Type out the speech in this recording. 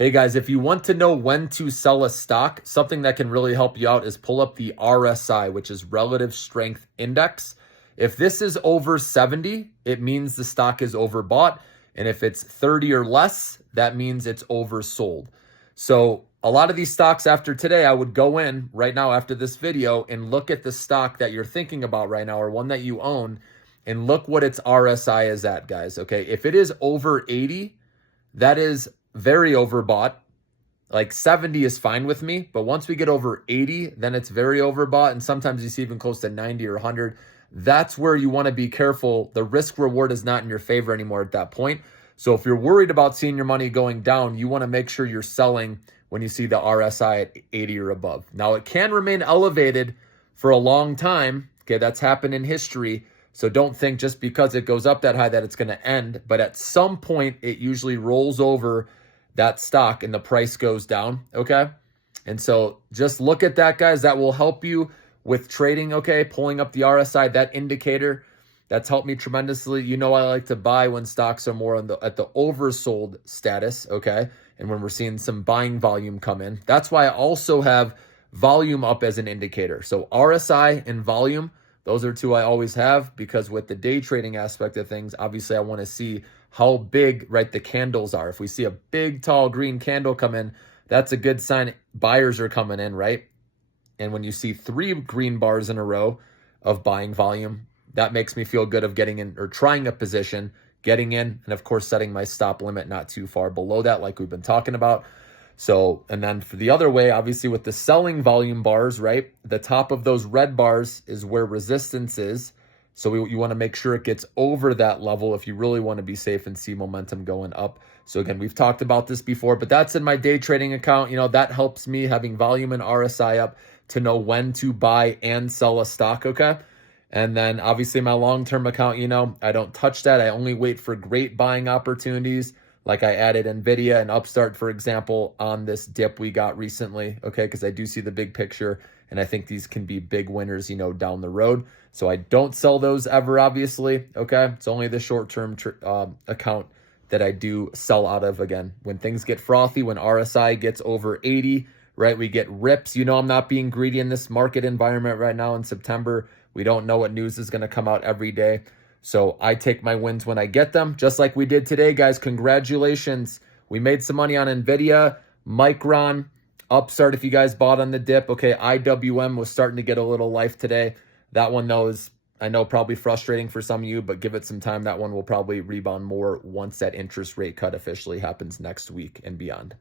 Hey guys, if you want to know when to sell a stock, something that can really help you out is pull up the RSI, which is Relative Strength Index. If this is over 70, it means the stock is overbought. And if it's 30 or less, that means it's oversold. So a lot of these stocks after today, I would go in right now after this video and look at the stock that you're thinking about right now or one that you own and look what its RSI is at, guys. Okay, if it is over 80, that is very overbought. Like 70 is fine with me, but once we get over 80, then it's very overbought. And sometimes you see even close to 90 or 100. That's where you want to be careful. The risk reward is not in your favor anymore at that point. So if you're worried about seeing your money going down, you want to make sure you're selling when you see the RSI at 80 or above. Now, it can remain elevated for a long time. Okay, that's happened in history. So don't think just because it goes up that high that it's going to end. But at some point, it usually rolls over that stock and the price goes down. Okay. And so just look at that, guys. That will help you with trading. Okay. Pulling up the RSI, that indicator, that's helped me tremendously. You know, I like to buy when stocks are more at the oversold status. Okay. And when we're seeing some buying volume come in, that's why I also have volume up as an indicator. So RSI and volume, those are two I always have, because with the day trading aspect of things, obviously I want to see how big, right, the candles are. If we see a big, tall green candle come in, that's a good sign buyers are coming in, right? And when you see 3 green bars in a row of buying volume, that makes me feel good of getting in or trying a position, getting in, and of course, setting my stop limit not too far below that, like we've been talking about. So, and then for the other way, obviously with the selling volume bars, right, the top of those red bars is where resistance is. So you want to make sure it gets over that level if you really want to be safe and see momentum going up. So again, we've talked about this before, but that's in my day trading account. You know, that helps me having volume and RSI up to know when to buy and sell a stock, okay? And then obviously my long-term account, you know, I don't touch that. I only wait for great buying opportunities. Like I added NVIDIA and Upstart, for example, on this dip we got recently, okay? Because I do see the big picture, and I think these can be big winners, you know, down the road. So I don't sell those ever, obviously, okay? It's only the short-term account that I do sell out of. Again, when things get frothy, when RSI gets over 80, right, we get rips. You know, I'm not being greedy in this market environment right now in September. We don't know what news is going to come out every day. So I take my wins when I get them, just like we did today, guys. Congratulations. We made some money on NVIDIA, Micron, Upstart if you guys bought on the dip. Okay, IWM was starting to get a little life today. That one, though, is, I know, probably frustrating for some of you, but give it some time. That one will probably rebound more once that interest rate cut officially happens next week and beyond.